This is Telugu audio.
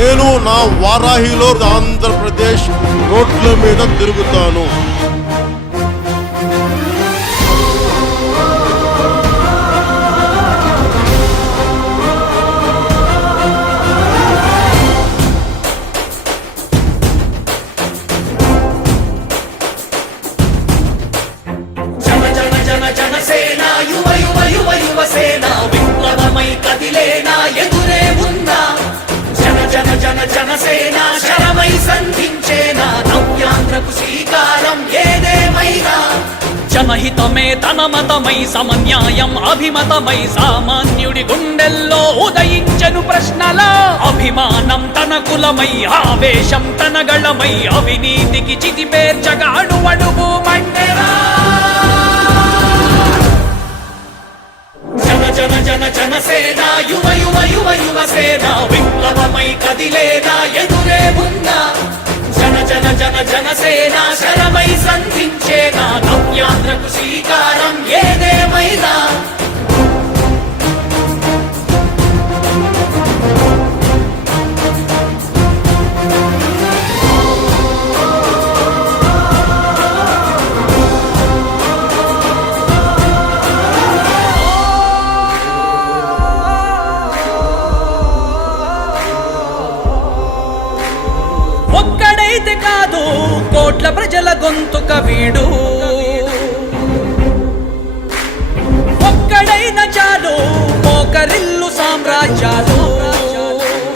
నేను నా వారాహిలో ఆంధ్రప్రదేశ్ రోడ్ల మీద తిరుగుతాను. జనహితమే తన మతమై సమన్యాయం అభిమతమై సామాన్యుడి గుండెల్లో ఉదయించను ప్రశ్నల అభిమానం తన కులమై ఆవేశం తన గళమై అవినీతికి చితి పేర్చగా అణువణువు మండెరా జన జన జన జనసేన యువ యువ యువ యువ యువసేన విప్లవమై కదిలేదా కాదు. కోట్ల ప్రజల గొంతుక వీడు